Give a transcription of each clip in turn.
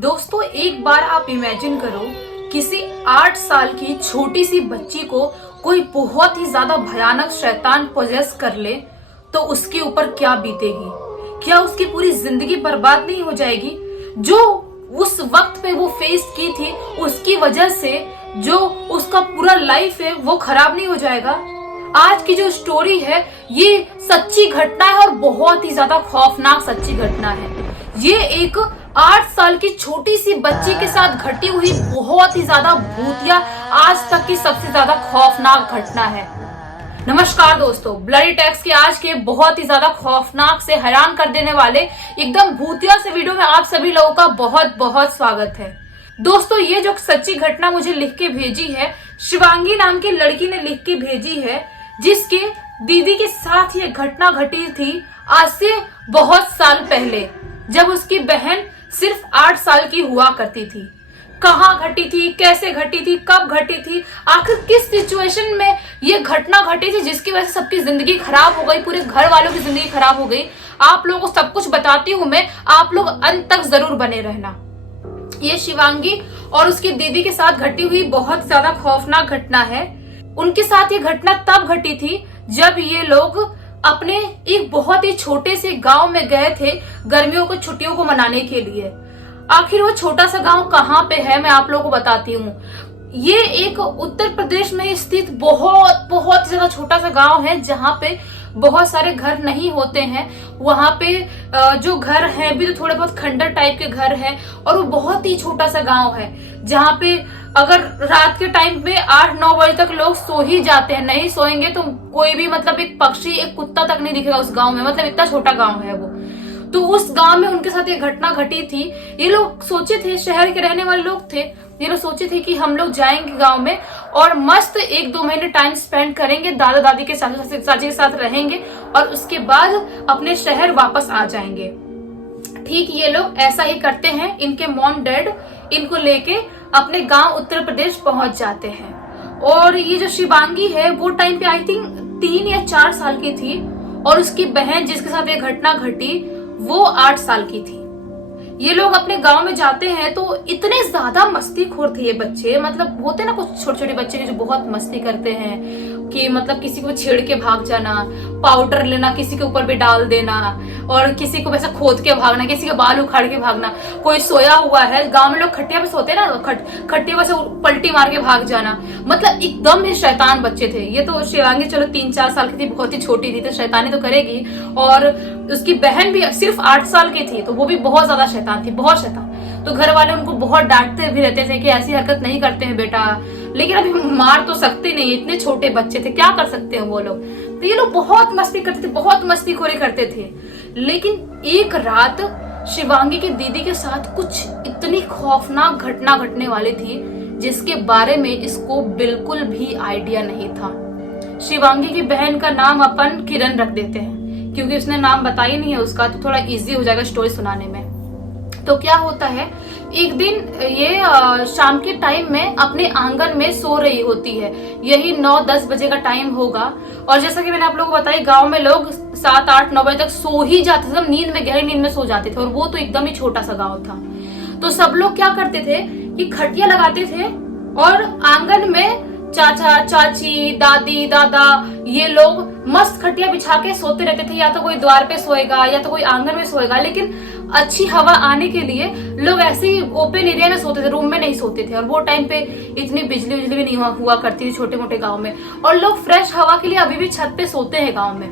दोस्तों एक बार आप इमेजिन करो, किसी 8 साल की छोटी सी बच्ची को कोई बहुत ही ज्यादा भयानक शैतान पोजेस कर ले तो उसके ऊपर क्या बीतेगी। क्या उसकी पूरी जिंदगी बर्बाद नहीं हो जाएगी? जो उस वक्त पे वो फेस की थी उसकी वजह से जो उसका पूरा लाइफ है वो खराब नहीं हो जाएगा? आज की जो स्टोरी है ये सच्ची घटना है और बहुत ही ज्यादा खौफनाक सच्ची घटना है। ये एक 8 साल की छोटी सी बच्ची के साथ घटी हुई बहुत ही ज्यादा भूतिया, आज तक की सबसे ज्यादा खौफनाक घटना है। नमस्कार दोस्तों, ब्लडी टैक्स के आज के बहुत ही ज्यादा खौफनाक से हैरान कर देने वाले एकदम भूतिया से वीडियो में आप सभी लोगों का बहुत बहुत स्वागत है। दोस्तों ये जो सच्ची घटना मुझे लिख के भेजी है, शिवांगी नाम की लड़की ने लिख के भेजी है, जिसके दीदी के साथ ये घटना घटी थी आज से बहुत साल पहले, जब उसकी बहन सिर्फ 8 साल की हुआ करती थी। कहाँ घटी थी, कैसे घटी थी, कब घटी थी, आखिर किस सिचुएशन में ये घटना घटी थी जिसकी वजह से सबकी जिंदगी खराब हो गई, पूरे घर वालों की जिंदगी खराब हो गई। आप लोगों को सब कुछ बताती हूँ मैं, आप लोग अंत तक जरूर बने रहना। ये शिवांगी और उसकी दीदी के साथ घटी हुई बहुत ज्यादा खौफनाक घटना है। उनके साथ ये घटना तब घटी थी जब ये लोग अपने एक बहुत ही छोटे से गांव में गए थे गर्मियों की छुट्टियों को मनाने के लिए। आखिर वो छोटा सा गांव कहाँ पे है मैं आप लोगों को बताती हूँ। ये एक उत्तर प्रदेश में स्थित बहुत बहुत ज्यादा छोटा सा गांव है, जहाँ पे बहुत सारे घर नहीं होते हैं। वहां पे जो घर है भी तो थोड़े बहुत खंडर टाइप के घर हैं, और वो बहुत ही छोटा सा गांव है जहाँ पे अगर रात के टाइम में 8-9 बजे तक लोग सो ही जाते हैं। नहीं सोएंगे तो कोई भी मतलब एक पक्षी, एक कुत्ता तक नहीं दिखेगा उस गांव में, मतलब इतना छोटा गांव है वो। तो उस गांव में उनके साथ ये घटना घटी थी। ये लोग सोचे थे, शहर के रहने वाले लोग थे, ये लोग सोचे थे कि हम लोग जाएंगे गांव में और मस्त 1-2 महीने टाइम स्पेंड करेंगे, दादा दादी के साथ, चाची के साथ रहेंगे और उसके बाद अपने शहर वापस आ जाएंगे। ठीक ये लोग ऐसा ही करते हैं। इनके मॉम डैड इनको लेके अपने गांव उत्तर प्रदेश पहुंच जाते हैं। और ये जो शिवांगी है वो टाइम पे आई थिंक 3 या 4 साल की थी, और उसकी बहन जिसके साथ ये घटना घटी वो 8 साल की थी। ये लोग अपने गांव में जाते हैं तो इतने ज्यादा मस्तीखोर थे ये बच्चे। मतलब होते ना कुछ छोटे छोटे बच्चे जो बहुत मस्ती करते हैं कि मतलब किसी को छेड़ के भाग जाना, पाउडर लेना किसी के ऊपर भी डाल देना, और किसी को वैसा खोद के भागना, किसी के बाल उखाड़ के भागना। कोई सोया हुआ है, गांव में लोग खटिया पे सोते हैं ना, खटिया पे से पलटी मार के भाग जाना। मतलब एकदम ही शैतान बच्चे थे ये। तो शिवांगी चलो 3-4 साल की थी, बहुत ही छोटी थी, तो शैतानी तो करेगी। और उसकी बहन भी सिर्फ 8 साल की थी, तो वो भी बहुत ज्यादा शैतान थी, बहुत शैतान। तो घर वाले उनको बहुत डांटते भी रहते थे कि ऐसी हरकत नहीं करते हैं बेटा, लेकिन अभी मार तो सकते नहीं, इतने छोटे बच्चे थे, क्या कर सकते हैं वो लोग। तो ये लोग बहुत मस्ती करते थे, बहुत मस्तीखोरी करते थे। लेकिन एक रात शिवांगी की दीदी के साथ कुछ इतनी खौफनाक घटना घटने वाली थी जिसके बारे में इसको बिल्कुल भी आइडिया नहीं था। शिवांगी की बहन का नाम अपन किरण रख देते हैं, क्योंकि उसने नाम बताया नहीं है उसका, तो थोड़ा इजी हो जाएगा स्टोरी सुनाने में। तो क्या होता है, एक दिन ये शाम के टाइम में अपने आंगन में सो रही होती है। यही 9-10 बजे का टाइम होगा। और जैसा कि मैंने आप लोगों को बताया, गांव में लोग 7-8-9 बजे तक सो ही जाते थे, सब नींद में, गहरी नींद में सो जाते थे। और वो तो एकदम ही छोटा सा गांव था। तो सब लोग क्या करते थे कि खटिया लगाते थे और आंगन में चाचा चाची, दादी दादा, ये लोग मस्त खटिया बिछा के सोते रहते थे। या तो कोई द्वार पे सोएगा या तो कोई आंगन में सोएगा, लेकिन अच्छी हवा आने के लिए लोग ऐसे ही ओपन एरिया में सोते थे, रूम में नहीं सोते थे। और वो टाइम पे इतनी बिजली भी नहीं हुआ करती थी छोटे मोटे गांव में, और लोग फ्रेश हवा के लिए अभी भी छत पे सोते हैं गांव में।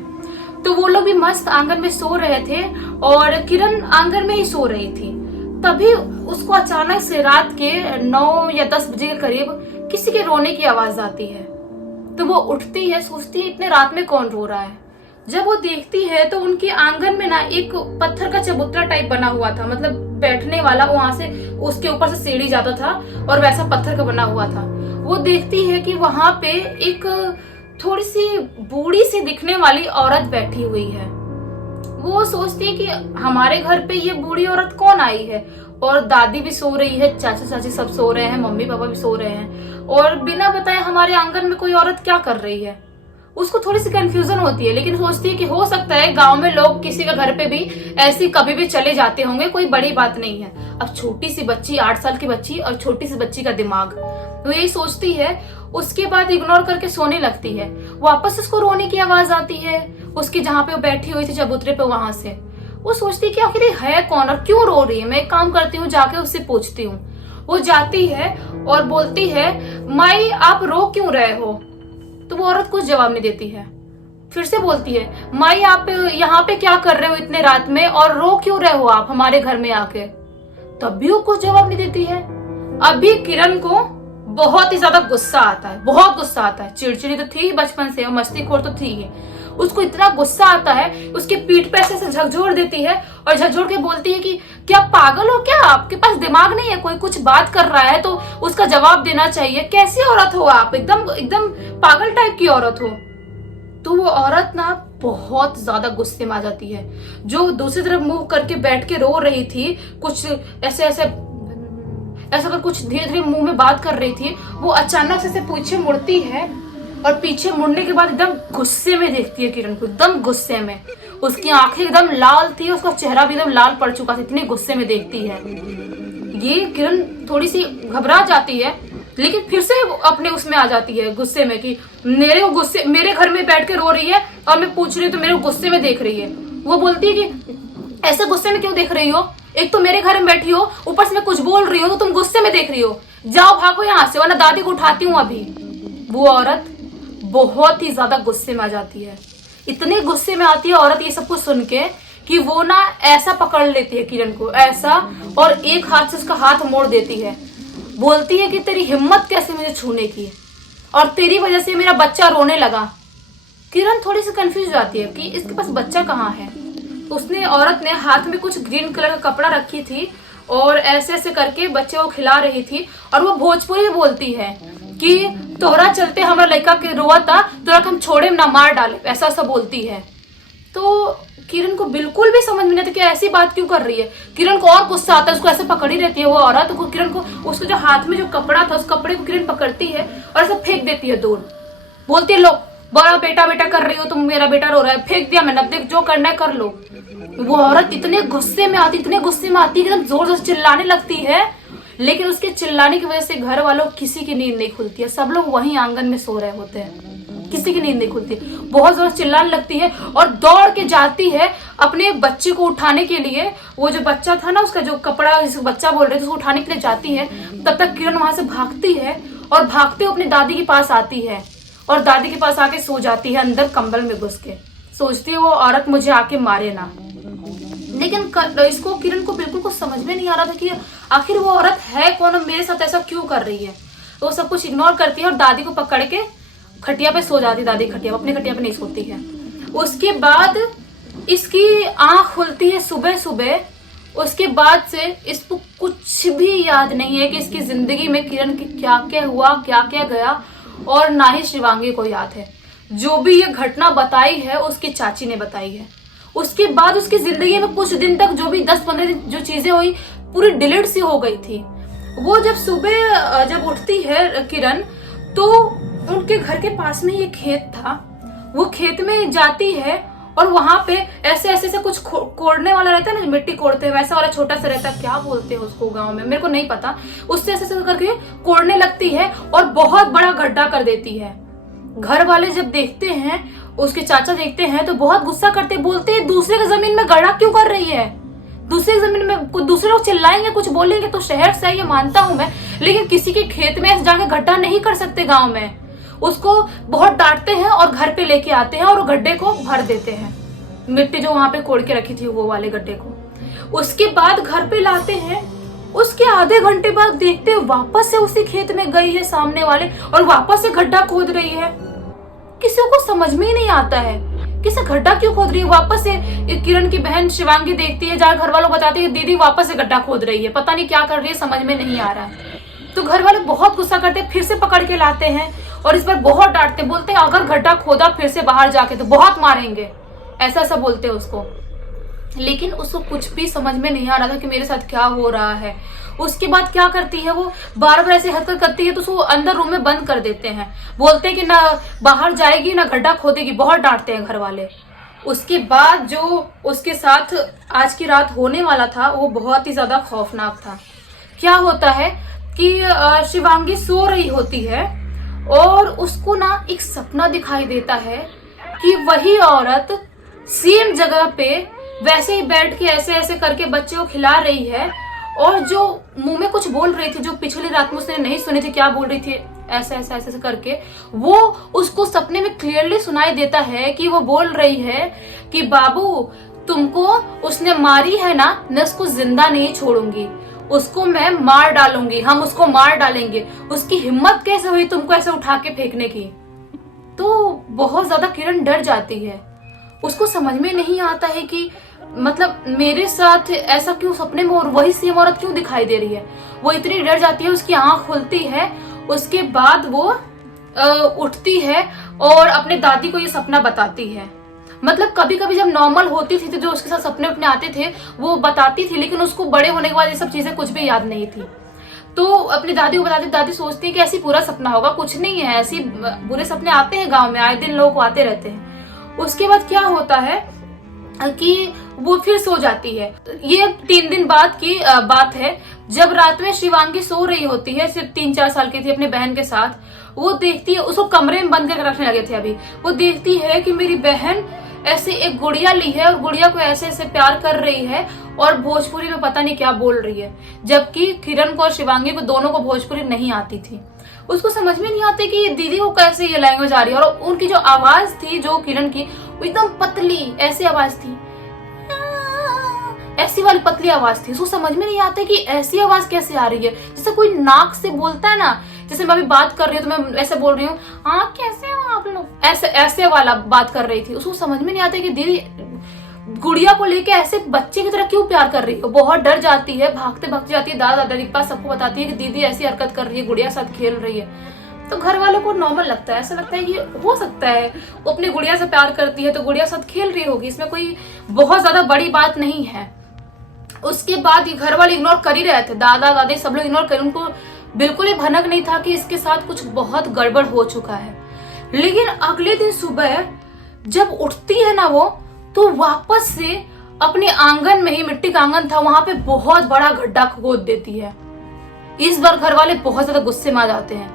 तो वो लोग भी मस्त आंगन में सो रहे थे और किरण आंगन में ही सो रही थी। तभी उसको अचानक से रात के 9 या 10 बजे के करीब किसी के रोने की आवाज आती है। तो वो उठती है, सोचती है इतने रात में कौन रो रहा है। जब वो देखती है तो उनके आंगन में ना एक पत्थर का चबूतरा टाइप बना हुआ था, मतलब बैठने वाला, वहां से उसके ऊपर से सीढ़ी जाता था और वैसा पत्थर का बना हुआ था। वो देखती है कि वहां पे एक थोड़ी सी बूढ़ी सी दिखने वाली औरत बैठी हुई है। वो सोचती है कि हमारे घर पे ये बूढ़ी औरत कौन आई है। और दादी भी सो रही है, चाचा चाची सब सो रहे हैं, मम्मी पापा भी सो रहे हैं, और बिना बताए हमारे आंगन में कोई औरत क्या कर रही है। उसको थोड़ी सी कंफ्यूजन होती है, लेकिन सोचती है कि हो सकता है गांव में लोग किसी के घर पे भी ऐसी कभी भी चले जाते होंगे, कोई बड़ी बात नहीं है। अब छोटी सी बच्ची, 8 साल की बच्ची, और छोटी सी बच्ची का दिमाग, तो यही सोचती है। उसके बाद इग्नोर करके सोने लगती है। वापस उसको रोने की आवाज आती है उसकी, जहां पे वो बैठी हुई थी चबूतरे पे, वहां से। वो सोचती है कि आखिर ये है कौन और क्यों रो रही है। मैं एक काम करती हूँ, जाके उससे पूछती हूँ। वो जाती है और बोलती है, माई आप रो क्यों रहे हो? तो वो औरत कुछ जवाब नहीं देती है। फिर से बोलती है, माई आप यहाँ पे क्या कर रहे हो इतने रात में, और रो क्यों रहे हो आप हमारे घर में आके? तब भी वो कुछ जवाब नहीं देती है। अभी किरण को बहुत ही ज्यादा गुस्सा आता है, बहुत गुस्सा आता है। चिड़चिड़ी तो थी ही बचपन से और मस्तीखोर तो थी ही। उसको इतना गुस्सा आता है, उसके पीठ पे ऐसे झकझोर देती है और झकझोर के बोलती है कि क्या पागल हो क्या? आपके पास दिमाग नहीं है? कोई कुछ बात कर रहा है तो उसका जवाब देना चाहिए। कैसी औरत हो आप? एकदम एकदम पागल टाइप की औरत हो। तो वो औरत ना बहुत ज्यादा गुस्से में आ जाती है। जो दूसरी तरफ मुंह करके बैठ के रो रही थी, कुछ ऐसे ऐसे ऐसा कर कुछ धीरे धीरे मुंह में बात कर रही थी, वो अचानक से पीछे मुड़ती है और पीछे मुड़ने के बाद एकदम गुस्से में देखती है किरण को, एकदम गुस्से में। उसकी आंखें एकदम लाल थी, उसका चेहरा भी एकदम लाल पड़ चुका था, इतनी गुस्से में देखती है। ये किरण थोड़ी सी घबरा जाती है, लेकिन फिर से अपने उसमें आ जाती है गुस्से में कि मेरे घर में बैठ के रो रही है और मैं पूछ रही हूँ तो मेरे गुस्से में देख रही है। वो बोलती है कि ऐसे गुस्से में क्यों देख रही हो? एक तो मेरे घर में बैठी हो, ऊपर से मैं कुछ बोल रही हूँ तो तुम गुस्से में देख रही हो। जाओ भागो यहाँ से, वरना दादी को उठाती हूँ अभी। वो औरत बहुत ही ज्यादा गुस्से में आ जाती है। इतने गुस्से में आती है औरत ये सब कुछ सुन के कि वो ना ऐसा पकड़ लेती है किरण को, ऐसा, और एक हाथ से उसका हाथ मोड़ देती है। बोलती है कि तेरी हिम्मत कैसे मुझे छूने की, और तेरी वजह से मेरा बच्चा रोने लगा। किरण थोड़ी सी कंफ्यूज हो जाती है कि इसके पास बच्चा कहाँ है। उसने, औरत ने हाथ में कुछ ग्रीन कलर का कपड़ा रखी थी और ऐसे ऐसे करके बच्चे को खिला रही थी, और वो भोजपुरी में बोलती है कि तोहरा चलते हमारा लड़का के रोआ था, तोरा हम छोड़े ना मार डाले, ऐसा ऐसा बोलती है। तो किरण को बिल्कुल भी समझ में नहीं आता कि ऐसी बात क्यों कर रही है। किरण को और गुस्सा आता है, उसको ऐसे पकड़ी रहती है वो औरत को। किरण को उसके जो हाथ में जो कपड़ा था, उस कपड़े को किरण पकड़ती है और ऐसे फेंक देती है दूर। बोलती है, लो बड़ा बेटा बेटा कर रही हो तुम, मेरा बेटा रो रहा है, फेंक दिया मैंने, अब देख जो करना है कर लो। वो औरत इतने गुस्से में आती कि एकदम जोर जोर से चिल्लाने लगती है, लेकिन उसके चिल्लाने की वजह से घर वालों किसी की नींद नहीं खुलती है। सब लोग वहीं आंगन में सो रहे होते हैं, किसी की नींद नहीं खुलती। बहुत जोर से चिल्लाने लगती है और दौड़ के जाती है अपने बच्चे को उठाने के लिए। वो जो बच्चा था ना, उसका जो कपड़ा, जिसको बच्चा बोल रहे थे, उसको उठाने के लिए जाती है। तब तक किरण वहां से भागती है और भागते हुए अपनी दादी के पास आती है और दादी के पास आके सो जाती है अंदर कंबल में घुस के। सोचती है वो औरत मुझे आके मारे ना। लेकिन इसको, किरण को बिल्कुल कुछ समझ में नहीं आ रहा था कि आखिर वो औरत है कौन और मेरे साथ ऐसा क्यों कर रही है। तो वो सब कुछ इग्नोर करती है और दादी को पकड़ के खटिया पे सो जाती है। दादी खटिया, अपनी खटिया पे नहीं सोती है। उसके बाद इसकी आंख खुलती है सुबह सुबह। उसके बाद से इसको कुछ भी याद नहीं है कि इसकी जिंदगी में किरण की क्या क्या हुआ, क्या क्या गया, और ना ही शिवांगी को याद है। जो भी ये घटना बताई है उसकी चाची ने बताई है। उसके बाद उसकी जिंदगी में कुछ दिन तक जो भी 10-15 दिन जो चीजें हुई पूरी डिलीट सी हो गई थी। वो जब सुबह जब उठती है किरण, तो उनके घर के पास में ये खेत था। वो खेत में जाती है और वहां पे ऐसे ऐसे कुछ कोड़ने वाला रहता है ना, मिट्टी कोड़ते हैं, वैसा वाला छोटा सा रहता है, क्या बोलते हैं उसको गांव में, मेरे को नहीं पता। उससे ऐसे ऐसे करके कोड़ने लगती है और बहुत बड़ा गड्ढा कर देती है। घर वाले जब देखते हैं, उसके चाचा देखते हैं, तो बहुत गुस्सा करते, बोलते हैं दूसरे की जमीन में गड्ढा क्यों कर रही है? दूसरे की जमीन में दूसरे लोग चिल्लाएंगे, कुछ बोलेंगे तो शहर से ये मानता हूं मैं, लेकिन किसी के खेत में जाके गड्ढा नहीं कर सकते गांव में। उसको बहुत डांटते हैं और घर पे लेके आते हैं और गड्ढे को भर देते हैं, मिट्टी जो वहां पे कोड़ के रखी थी वो वाले गड्ढे को। उसके बाद घर पे लाते हैं। उसके आधे घंटे बाद देखते हैं वापस से उसी खेत में गई है सामने वाले और वापस से गड्ढा खोद रही है। किसी को समझ में ही नहीं आता है किसे गड्ढा क्यों खोद रही है। वापस से किरण की बहन शिवांगी देखती है, जहाँ घर वालों बताती है दीदी वापस से गड्ढा खोद रही है, पता नहीं क्या कर रही है, समझ में नहीं आ रहा है। तो घर वाले बहुत गुस्सा करते हैं, फिर से पकड़ के लाते हैं और इस पर बहुत डांटते, बोलते हैं अगर गड्ढा खोदा फिर से बाहर जाके तो बहुत मारेंगे, ऐसा ऐसा बोलते हैं उसको। लेकिन उसको कुछ भी समझ में नहीं आ रहा था कि मेरे साथ क्या हो रहा है। उसके बाद क्या करती है, वो बार बार ऐसे हरकत करती है तो उसको अंदर रूम में बंद कर देते हैं। बोलते हैं कि ना बाहर जाएगी ना गड्ढा खोदेगी, बहुत डांटते हैं घर वाले। उसके बाद जो उसके साथ आज की रात होने वाला था वो बहुत ही ज्यादा खौफनाक था। क्या होता है कि शिवांगी सो रही होती है और उसको ना एक सपना दिखाई देता है कि वही औरत सेम जगह पे वैसे ही बैठ के ऐसे ऐसे करके बच्चे को खिला रही है, और जो मुंह में कुछ बोल रही थी जो पिछली रात में उसने नहीं सुनी थी, क्या बोल रही थी, ऐसे ऐसे ऐसे ऐसे करके वो उसको सपने में क्लियरली सुनाई देता है कि वो बोल रही है कि बाबू तुमको उसने मारी है ना, मैं उसको जिंदा नहीं छोड़ूंगी, उसको मैं मार डालूंगी, हम उसको मार डालेंगे। उसकी हिम्मत कैसे हुई तुमको ऐसे उठा के फेंकने की। तो बहुत ज्यादा किरण डर जाती है। उसको समझ में नहीं आता है कि मतलब मेरे साथ ऐसा क्यों सपने में और वही सेम औरत क्यों दिखाई दे रही है। वो इतनी डर जाती है, उसकी आंख खुलती है। उसके बाद वो उठती है और अपने दादी को ये सपना बताती है। मतलब कभी कभी जब नॉर्मल होती थी तो जो उसके साथ सपने अपने आते थे वो बताती थी, लेकिन उसको बड़े होने के बाद ये सब चीजें कुछ भी याद नहीं थी। तो अपनी दादी को बताती, दादी सोचती है कि ऐसी पूरा सपना होगा, कुछ नहीं है, ऐसी बुरे सपने आते हैं गांव में, आए दिन लोग को आते रहते हैं। उसके बाद क्या होता है कि वो फिर सो जाती है। ये 3 दिन बाद की बात है, जब रात में शिवांगी सो रही होती है, सिर्फ 3-4 साल की थी, अपने बहन के साथ। वो देखती है, उसको कमरे में बंद करके रखने लगे थे अभी। वो देखती है कि मेरी बहन ऐसे एक गुड़िया ली है और गुड़िया को ऐसे ऐसे प्यार कर रही है और भोजपुरी में पता नहीं क्या बोल रही है, जबकि किरण को और शिवांगी को दोनों को भोजपुरी नहीं आती थी। उसको समझ में नहीं आती कि दीदी को कैसे ये लैंग्वेज आ रही है। और उनकी जो आवाज थी जो किरण की, वो एकदम पतली ऐसी आवाज थी, ऐसी वाली पतली आवाज थी। उसको समझ में नहीं आता कि ऐसी आवाज कैसे आ रही है, जैसे कोई नाक से बोलता है ना, जैसे मैं अभी बात कर रही हूँ तो मैं ऐसे बोल रही हूँ, हाँ कैसे हो आप लोग, ऐसे ऐसे वाला बात कर रही थी। उसको समझ में नहीं आता कि दीदी गुड़िया को लेके ऐसे बच्चे की तरह क्यों प्यार कर रही है। बहुत डर जाती है, भागते भागते जाती है दादा दादी के पास, सबको बताती है कि दीदी ऐसी हरकत कर रही है, गुड़िया साथ खेल रही है। तो घर वालों को नॉर्मल लगता है, ऐसा लगता है कि हो सकता है वो अपनी गुड़िया से प्यार करती है तो गुड़िया साथ खेल रही होगी, इसमें कोई बहुत ज्यादा बड़ी बात नहीं है। उसके बाद ये घर वाले इग्नोर कर ही रहे थे, दादा दादी सब लोग इग्नोर कर, उनको बिल्कुल ही भनक नहीं था कि इसके साथ कुछ बहुत गड़बड़ हो चुका है। लेकिन अगले दिन सुबह जब उठती है ना वो, तो वापस से अपने आंगन में ही, मिट्टी का आंगन था वहां पे, बहुत बड़ा गड्ढा खोद देती है। इस बार घर वाले बहुत ज्यादा गुस्से में आ जाते हैं,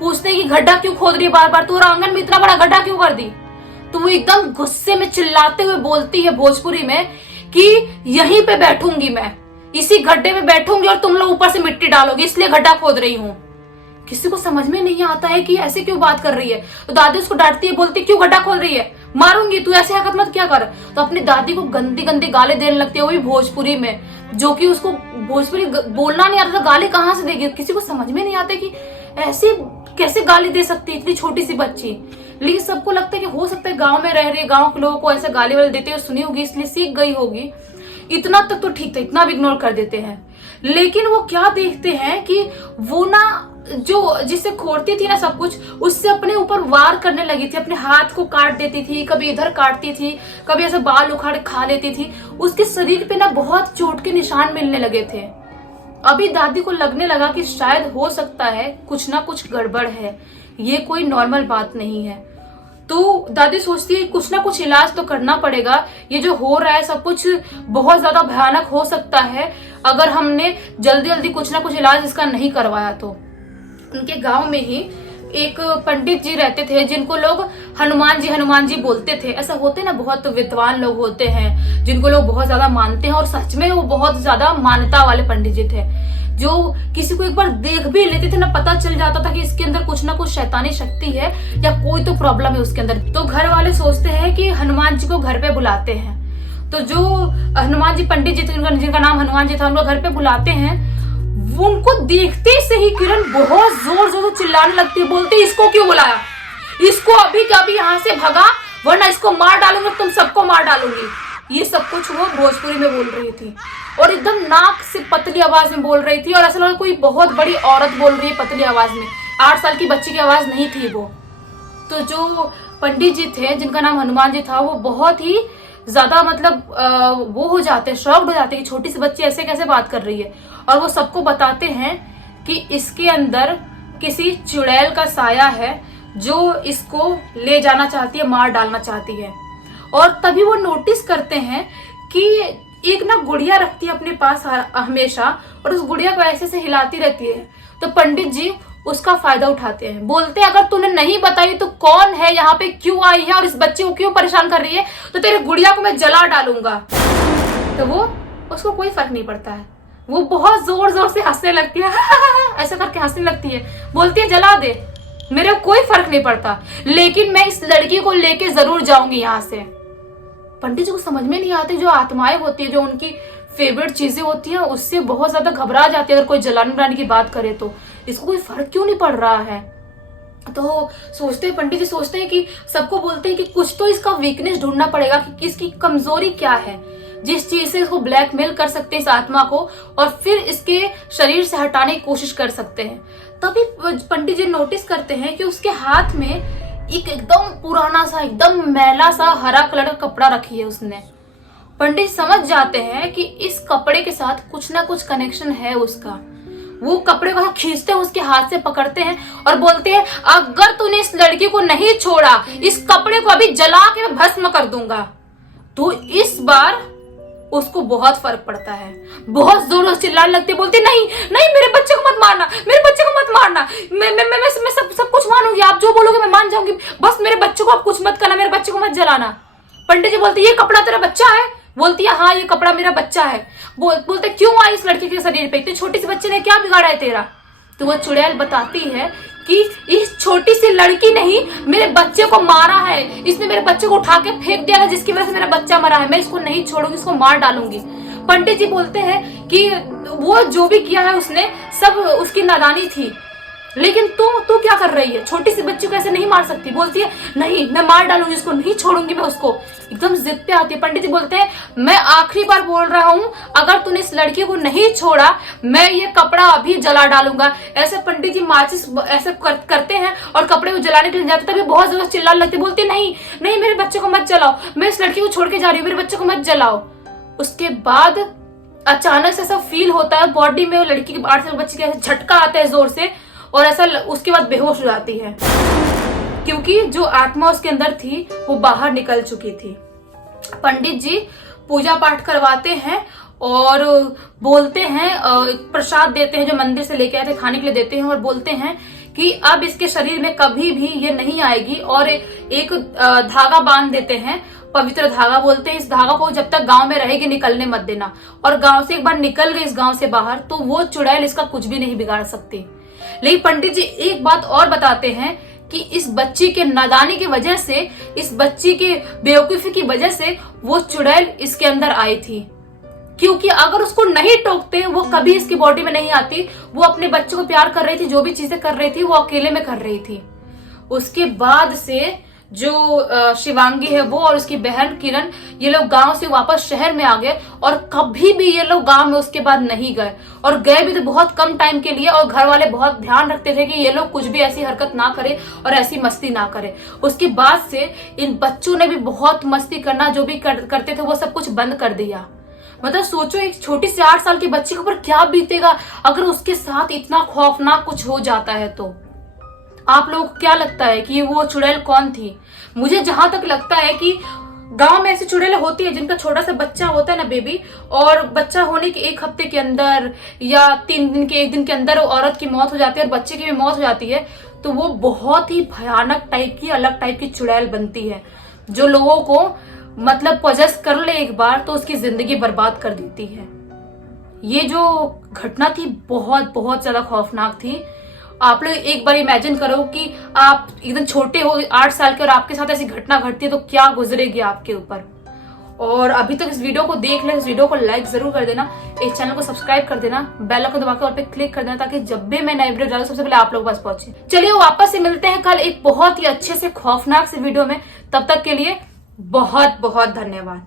पूछते हैं कि गड्ढा क्यों खोद रही है बार बार, तू और आंगन में इतना बड़ा गड्ढा क्यों कर दी। तो वो एकदम गुस्से में चिल्लाते हुए बोलती है भोजपुरी में कि यहीं पे बैठूंगी मैं, इसी गड्ढे में बैठूंगी और तुम लोग ऊपर से मिट्टी डालोगे, इसलिए गड्ढा खोद रही हूँ। किसी को समझ में नहीं आता है कि ऐसे क्यों बात कर रही है। तो दादी उसको डांटती है, बोलती क्यों गड्ढा खोद रही है, मारूंगी, तू ऐसे हरकत मत क्या कर। तो अपनी दादी को गंदी गंदी गाली देने लगती है, वो भी भोजपुरी में, जो कि उसको भोजपुरी बोलना नहीं आता, गाली कहाँ से देगी। किसी को समझ में नहीं आता कि ऐसे कैसे गाली दे सकती है इतनी छोटी सी बच्ची। लेकिन सबको लगता है कि हो सकता है गांव में रह रहे, गांव के लोगों को ऐसे गाली वाली देते हुए सुनी होगी, इसलिए सीख गई होगी। इतना तक तो ठीक था, इतना भी इग्नोर कर देते हैं। लेकिन वो क्या देखते हैं कि वो ना जो जिससे खोदती थी ना सब कुछ, उससे अपने ऊपर वार करने लगी थी, अपने हाथ को काट देती थी, कभी इधर काटती थी, कभी ऐसे बाल उखाड़ खा लेती थी। उसके शरीर पे ना बहुत चोट के निशान मिलने लगे थे। अभी दादी को लगने लगा कि शायद हो सकता है कुछ ना कुछ गड़बड़ है, ये कोई नॉर्मल बात नहीं है। तो दादी सोचती है कुछ ना कुछ इलाज तो करना पड़ेगा, ये जो हो रहा है सब कुछ बहुत ज्यादा भयानक हो सकता है अगर हमने जल्दी जल्दी कुछ ना कुछ इलाज इसका नहीं करवाया तो। उनके गांव में ही एक पंडित जी रहते थे जिनको लोग हनुमान जी बोलते थे। ऐसा होते ना, बहुत विद्वान लोग होते हैं जिनको लोग बहुत ज्यादा मानते हैं, और सच में वो बहुत ज्यादा मान्यता वाले पंडित जी थे, जो किसी को एक बार देख भी लेते थे ना, पता चल जाता था कि इसके अंदर कुछ ना कुछ शैतानी शक्ति है या कोई तो प्रॉब्लम है उसके अंदर। तो घर वाले सोचते हैं कि हनुमान जी को घर पे बुलाते हैं। तो जो हनुमान जी पंडित जी थे, जिनका नाम हनुमान जी था, उनको घर पे बुलाते हैं। उनको देखते से ही किरण बहुत जोर जोर से चिल्लाने लगती है, बोलती इसको क्यों बुलाया, इसको अभी के अभी यहाँ से भगा, वरना इसको मार डालूंगी, तुम सबको मार डालूंगी। ये सब कुछ वो भोजपुरी में बोल रही थी और एकदम नाक से पतली आवाज में बोल रही थी, और ऐसा लगा कोई बहुत बड़ी औरत बोल रही है पतली आवाज में। 8 साल की बच्ची की आवाज नहीं थी वो। तो जो पंडित जी थे जिनका नाम हनुमान जी था, वो बहुत ही ज्यादा मतलब वो हो जाते हैं, शॉक्ड हो जाते हैं कि छोटी सी बच्ची ऐसे कैसे बात कर रही है। और वो सबको बताते हैं कि इसके अंदर किसी चुड़ैल का साया है जो इसको ले जाना चाहती है, मार डालना चाहती है। और तभी वो नोटिस करते हैं कि एक ना गुड़िया रखती है अपने पास हमेशा, और उस गुड़िया को ऐसे से हिलाती रहती है। तो पंडित जी उसका फायदा उठाते हैं, बोलते हैं अगर तूने नहीं बताई तो कौन है, यहाँ पे क्यों आई है और इस बच्चे को क्यों परेशान कर रही है, तो तेरे गुड़िया को मैं जला डालूंगा। तो वो उसको कोई फर्क नहीं पड़ता है, वो बहुत जोर जोर से हंसने लगती है ऐसा करके हंसने लगती है, बोलती है जला दे, मेरे को कोई फर्क नहीं पड़ता, लेकिन मैं इस लड़की को लेके जरूर जाऊंगी यहाँ से। पंडित जी को समझ में नहीं आती, जो आत्माएं होती है, जो उनकी फेवरेट चीजें होती है, उससे बहुत ज्यादा घबरा जाती है अगर कोई जलाने बनाने की बात करे तो इसको कोई फर्क क्यों नहीं पड़ रहा है। तो सोचते हैं, पंडित जी सोचते हैं कि सबको बोलते हैं कि कुछ तो इसका वीकनेस ढूंढना पड़ेगा कि इसकी कमजोरी क्या है, जिस चीज से इसको ब्लैकमेल कर सकते हैं इस आत्मा को और फिर इसके शरीर से हटाने की कोशिश कर सकते हैं। तभी पंडित जी नोटिस करते हैं कि उसके हाथ में एक एकदम पुराना सा, एकदम मैला सा हरा कलर का कपड़ा रखी है उसने। पंडित समझ जाते हैं कि इस कपड़े के साथ कुछ ना कुछ कनेक्शन है उसका। वो कपड़े को खींचते हैं, उसके हाथ से पकड़ते हैं और बोलते हैं अगर तूने इस लड़की को नहीं छोड़ा, इस कपड़े को अभी जला के मैं भस्म कर दूंगा। तो इस बार उसको बहुत फर्क पड़ता है, बहुत जोर से चिल्लाने लगती है, बोलती नहीं नहीं मेरे बच्चे को मत मारना, मेरे बच्चे को मत मारना, मैं सब कुछ मानूंगी, आप जो बोलोगे मैं मान जाऊंगी, बस मेरे बच्चे को आप कुछ मत करना, मेरे बच्चे को मत जलाना। पंडित जी बोलते ये कपड़ा तेरा बच्चा है? बोलती है हाँ ये कपड़ा मेरा बच्चा है। बोलते क्यों आई इस लड़की के शरीर पे, इतनी छोटी सी बच्चे ने क्या बिगाड़ा है तेरा? तो वो चुड़ैल बताती है कि इस छोटी सी लड़की नहीं मेरे बच्चे को मारा है, इसने मेरे बच्चे को उठा के फेंक दिया है, जिसकी वजह से मेरा बच्चा मरा है, मैं इसको नहीं छोड़ूंगी, इसको मार डालूंगी। पंडित जी बोलते हैं कि वो जो भी किया है उसने सब उसकी नादानी थी, लेकिन तू क्या कर रही है, छोटी सी बच्ची को ऐसे नहीं मार सकती। बोलती है नहीं मैं मार डालूंगी, इसको नहीं छोड़ूंगी मैं उसको, एकदम जिद पे आती है। पंडित जी बोलते हैं मैं आखिरी बार बोल रहा हूँ, अगर तूने इस लड़की को नहीं छोड़ा मैं ये कपड़ा अभी जला डालूंगा। ऐसे पंडित जी माचिस ऐसे करते हैं और कपड़े को जलाने के लिए जाते, तभी बहुत ज्यादा चिल्लाने लगती, बोलती नहीं नहीं मेरे बच्चे को मत जलाओ, मैं इस लड़की को छोड़ के जा रही हूँ, मेरे बच्चे को मत जलाओ। उसके बाद अचानक से ऐसा फील होता है बॉडी में, लड़की के 8 साल बच्ची का झटका आता है जोर से, और ऐसा उसके बाद बेहोश हो जाती है, क्योंकि जो आत्मा उसके अंदर थी वो बाहर निकल चुकी थी। पंडित जी पूजा पाठ करवाते हैं और बोलते हैं, प्रसाद देते हैं जो मंदिर से लेके आए थे खाने के लिए देते हैं, और बोलते हैं कि अब इसके शरीर में कभी भी ये नहीं आएगी, और एक धागा बांध देते हैं, पवित्र धागा बोलते हैं। इस धागा को जब तक गांव में रहेगी निकलने मत देना, और गांव से एक बार निकल गई इस गांव से बाहर तो वो चुड़ैल इसका कुछ भी नहीं बिगाड़ सकती। लेकिन पंडित जी एक बात और बताते हैं कि इस बच्ची के नादानी की वजह से, इस बच्ची के बेवकूफी की वजह से वो चुड़ैल इसके अंदर आई थी, क्योंकि अगर उसको नहीं टोकते वो कभी इसकी बॉडी में नहीं आती। वो अपने बच्चे को प्यार कर रही थी, जो भी चीजें कर रही थी वो अकेले में कर रही थी। उसके बाद से जो शिवांगी है वो और उसकी बहन किरण, ये लोग गांव से वापस शहर में आ गए, और कभी भी ये लोग गांव में उसके बाद नहीं गए, और गए भी तो बहुत कम टाइम के लिए, और घर वाले बहुत ध्यान रखते थे कि ये लोग कुछ भी ऐसी हरकत ना करे और ऐसी मस्ती ना करे। उसके बाद से इन बच्चों ने भी बहुत मस्ती करना, जो भी करते थे वो सब कुछ बंद कर दिया। मतलब सोचो एक छोटी सी 8 साल की बच्ची के ऊपर क्या बीतेगा अगर उसके साथ इतना खौफनाक कुछ हो जाता है। तो आप लोगों को क्या लगता है कि वो चुड़ैल कौन थी? मुझे जहां तक लगता है कि गांव में ऐसी चुड़ैलें होती है जिनका छोटा सा बच्चा होता है ना, बेबी, और बच्चा होने के 1 हफ्ते के अंदर या 3 दिन के 1 दिन के अंदर औरत की मौत हो जाती है और बच्चे की भी मौत हो जाती है, तो वो बहुत ही भयानक टाइप की, अलग टाइप की चुड़ैल बनती है, जो लोगों को मतलब पॉजेस कर ले एक बार तो उसकी जिंदगी बर्बाद कर देती है। ये जो घटना थी बहुत बहुत ज्यादा खौफनाक थी। आप लोग एक बार इमेजिन करो कि आप एकदम छोटे हो 8 साल के और आपके साथ ऐसी घटना घटती है तो क्या गुजरेगी आपके ऊपर। और अभी तक इस वीडियो को देख ले, इस वीडियो को लाइक जरूर कर देना, इस चैनल को सब्सक्राइब कर देना, बेल आइकन दबा के और पे क्लिक कर देना, ताकि जब भी मैं नई वीडियो डालूं सबसे पहले आप लोग पास पहुंचे। चलिए वापस से मिलते हैं कल एक बहुत ही अच्छे से खौफनाक से वीडियो में। तब तक के लिए बहुत बहुत धन्यवाद।